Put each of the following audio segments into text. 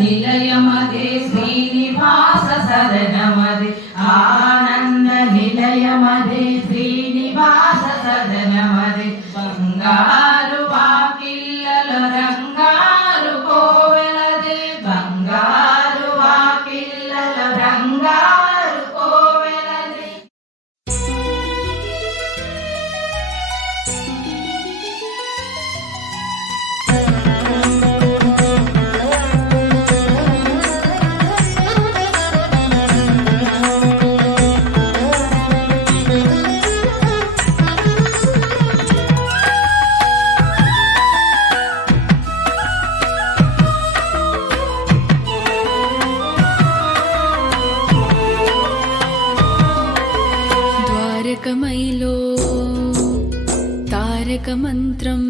నిలయమదే శ్రీనివాస సదనమదే ఆనంద నిలయమదే శ్రీనివాస సదనమదే బంగారు వాకిళ్ళలో రంగారు కోవెలదే బంగారు వాకిళ్ళలో రంగారు కోవెలదే. ద్వారకమైలో తారక మంత్రం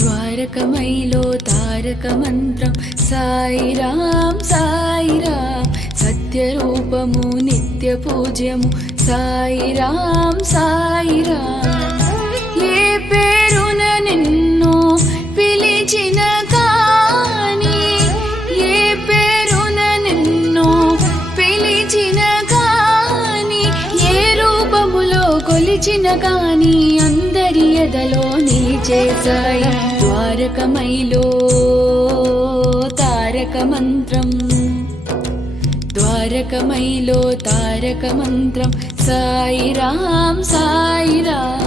ద్వారకమైలో తారక మంత్రం సాయిరాం సాయిరాం సత్యరూపము నిత్య పూజ్యము సాయిరాం సాయిరాం. ఏ పేరున నిన్ను పిలిచిన కాని ఏ పేరున నిన్ను పిలిచిన కొలిచిన కాని అందరి ఎదలో నిలిచేశాయి ద్వారకమైలో తారక మంత్రం ద్వారకమైలో తారక మంత్రం సాయిరాం సాయిరాం.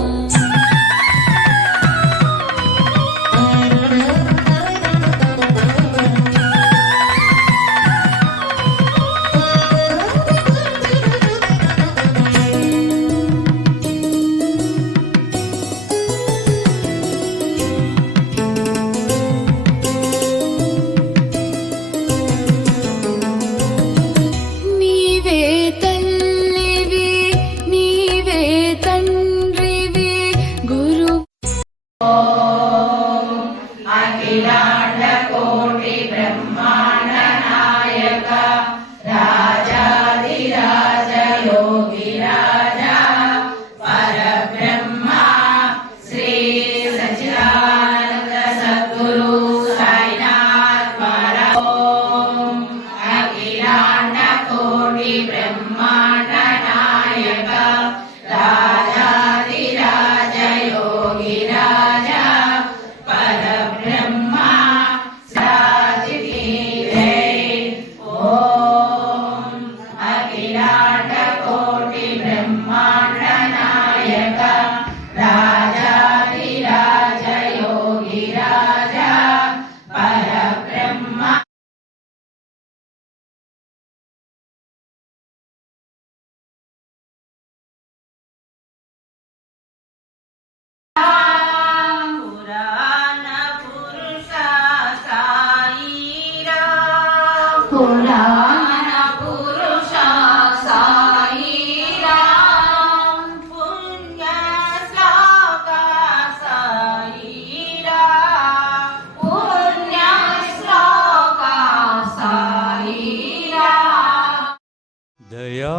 दया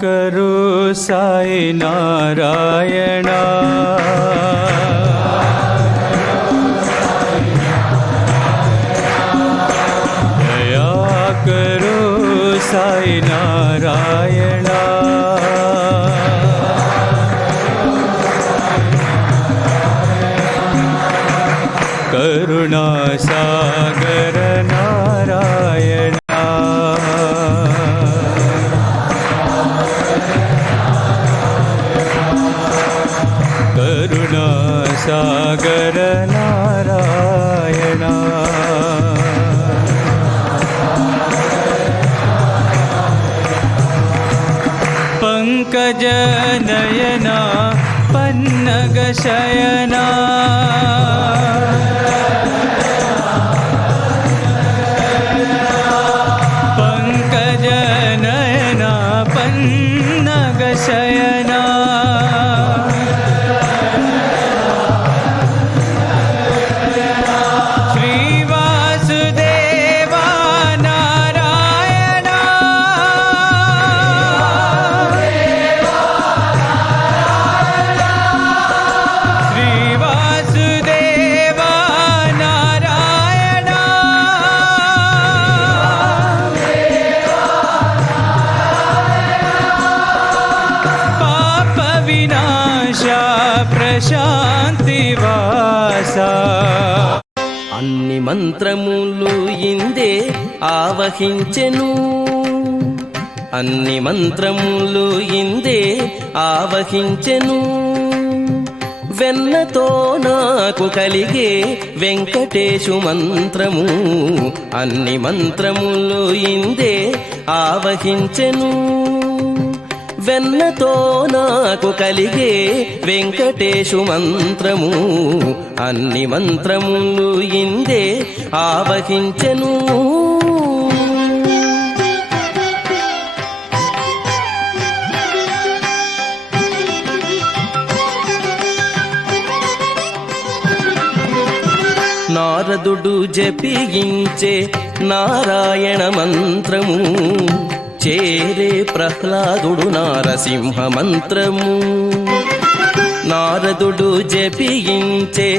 करो साई नारायणा दया करो साई नारायणा करुणा सागर नारायण करुणा सागर नारायण पंकज नयना पन्नग शयना पंकज नयना पन्नग शयना श्रीवासुदेवा नारायण శాంతివాస అన్ని మంత్రములు ఇందే ఆవహించెను అన్ని మంత్రములు ఇందే ఆవహించెను వెన్నతో నాకు కలిగే వెంకటేశు మంత్రము అన్ని మంత్రములు ఇందే ఆవహించెను వెన్నతో నాకు కలిగే వెంకటేశు మంత్రము అన్ని మంత్రములు ఇందే ఆవహించెను నారదుడు జపించే నారాయణ మంత్రము చేరే ప్రహ్లాదుడు నారసింహ మంత్రము నారదుడు జపించే